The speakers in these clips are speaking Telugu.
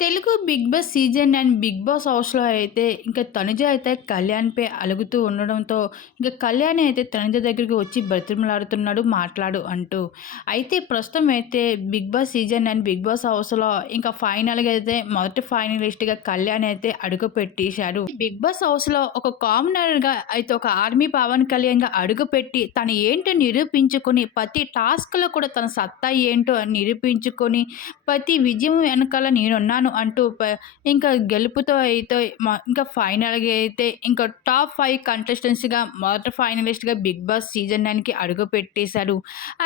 Telugu big boss season and big boss హౌస్‌లో అయితే ఇంకా తనుజ అయితే కళ్యాణ్‌పై అలుగుతూ ఉండడంతో, ఇంకా కళ్యాణ్ అయితే తనుజ దగ్గరికి వచ్చి బ్రతిమలాడుతున్నాడు మాట్లాడు అంటూ. అయితే ప్రస్తుతం అయితే big boss season and big boss హౌస్‌లో ఇంకా ఫైనల్‌గా అయితే మొదటి ఫైనలిస్ట్‌గా కళ్యాణ్ అయితే అడుగు పెట్టేశాడు. బిగ్ బాస్ హౌస్‌లో ఒక కామనర్‌గా అయితే ఒక ఆర్మీ పవన్ కళ్యాణ్‌గా అడుగుపెట్టి తను ఏంటో నిరూపించుకొని ప్రతి టాస్క్‌లో కూడా తన సత్తా ఏంటో నిరూపించుకొని ప్రతి విజయం వెనకాల నేనున్నాను అంటూ ప ఇంకా గెలుపుతో అయితే ఇంకా ఫైనల్‌గా అయితే ఇంకా టాప్ ఫైవ్ కంటెస్టెంట్స్‌గా మొదటి ఫైనలిస్ట్‌గా 'బిగ్ బాస్' సీజన్ నైన్కి అడుగు పెట్టేశారు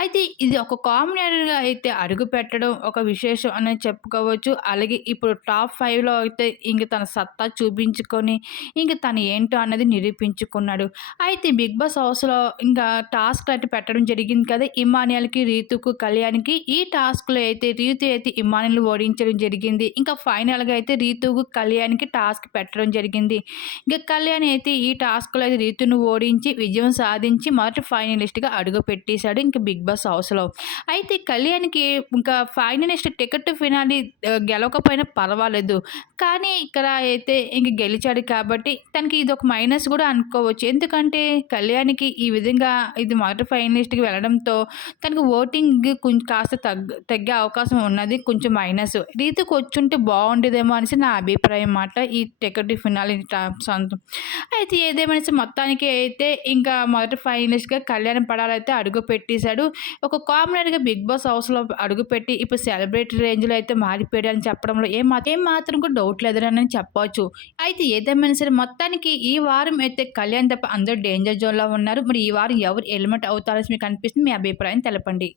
అయితే ఇది ఒక కామనర్‌గా అయితే అడుగు పెట్టడం ఒక విశేషం అని చెప్పుకోవచ్చు. అలాగే ఇప్పుడు టాప్ ఫైవ్లో అయితే ఇంక తన సత్తా చూపించుకొని ఇంక తను ఏంటో అన్నది నిరూపించుకున్నాడు. అయితే 'బిగ్ బాస్' హౌస్‌లో ఇంకా టాస్క్ అయితే పెట్టడం జరిగింది కదా! ఇమానియాలకి రీతుకు, కళ్యాణ్‌కి ఈ టాస్క్‌లో అయితే రీతు అయితే ఇమాన్యుల్‌ని ఓడించడం జరిగింది. ఇంకా ఫైనల్‌గా అయితే రీతుకు, కళ్యాణ్‌కి టాస్క్ పెట్టడం జరిగింది. ఇంక కళ్యాణ్ అయితే ఈ టాస్క్‌లో అయితే రీతును ఓడించి విజయం సాధించి మొదటి ఫైనలిస్ట్‌గా అడుగుపెట్టేశాడు ఇంకా 'బిగ్ బాస్' హౌస్‌లో. అయితే కళ్యాణ్‌కి ఇంకా ఫైనలిస్ట్ టికెట్ ఫినాలి గెలవకపోయినా పర్వాలేదు. కానీ ఇక్కడ అయితే ఇంక గెలిచాడు కాబట్టి తనకి ఇది ఒక మైనస్ కూడా అనుకోవచ్చు. ఎందుకంటే కళ్యాణ్‌కి ఈ విధంగా ఇది మొదటి ఫైనలిస్ట్‌కి వెళ్ళడంతో తనకు ఓటింగ్ కొంచెం కాస్త తగ్గ తగ్గే అవకాశం ఉన్నది. కొంచెం మైనస్. రీతుకు వచ్చుంటే బాగుండేదేమో అనేసి నా అభిప్రాయం మాట. ఈ టికెట్ ఫినాలి ట అయితే ఏదేమనేసి మొత్తానికి అయితే ఇంకా మొదటి ఫైనలిస్ట్‌గా కళ్యాణ్ పడాలైతే అడుగుపెట్టేసాడు. ఒక కామనర్‌గా 'బిగ్ బాస్' హౌస్‌లో అడుగుపెట్టి ఇప్పుడు సెలబ్రిటీ రేంజ్‌లో అయితే మారిపోయాడని చెప్పడంలో ఏ మాత్రం ఏ మాత్రం కూడా డౌట్ లేదని చెప్పవచ్చు అయితే ఏదేమైనా సరే మొత్తానికి ఈ వారం అయితే కళ్యాణ్ తప్ప అందరూ డేంజర్ జోన్‌లో ఉన్నారు. మరి ఈ వారం ఎవరు ఎలిమెంట్ అవుతారో మీకు అనిపిస్తుంది? మీ అభిప్రాయం తెలపండి.